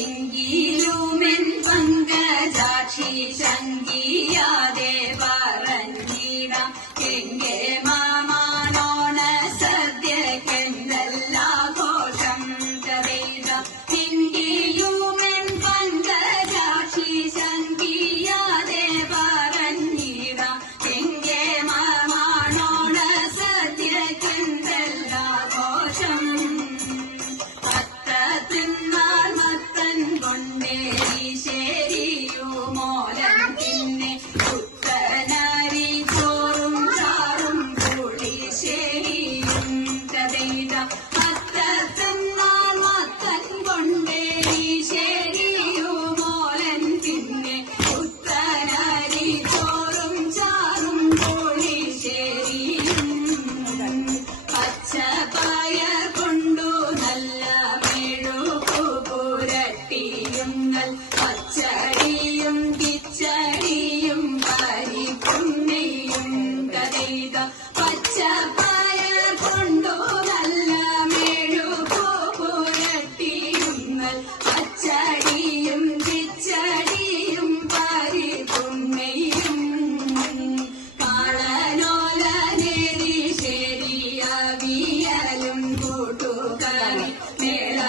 എങ്കിലുമെൻ പങ്കജാക്ഷി ശങ്കിയാതെ പറഞ്ഞിടാം എങ്കെ മാമാനോണ സദ്യക്കെന്തെല്ലാഘോഷം കരയിടാം. എങ്കിലുമെൻ പങ്കജാക്ഷി ശങ്കിയാതെ പറഞ്ഞിടാം എങ്കെ മാമാനോണ സദ്യക്കെന്തെല്ലാഘോഷം. ശരിയുമോലം പിന്നെ പുത്തനരി ചോറും ചാറും പുളിശ്ശേരിയും കഥയിട. അത്തന്നാൾ മത്തൻ കൊണ്ടേരി ശരിയുമോലൻ പിന്നെ പുത്തനരി ചോറും ചാറും പുളിശ്ശേരിയും. പച്ചപ്പയർ കൊണ്ടു നല്ല പച്ചടിയും കിച്ചടിയും പരിപ്പും നെയ്യും കഥയിത. പച്ചപ്പയർ കൊണ്ടു നല്ല മെഴുകു പുരട്ടിയും പച്ചടിയും കിച്ചടിയും പരിപ്പും നെയ്യും. കാളനോല നേരി ശരിയവിയലും കൂട്ടുകറി മേള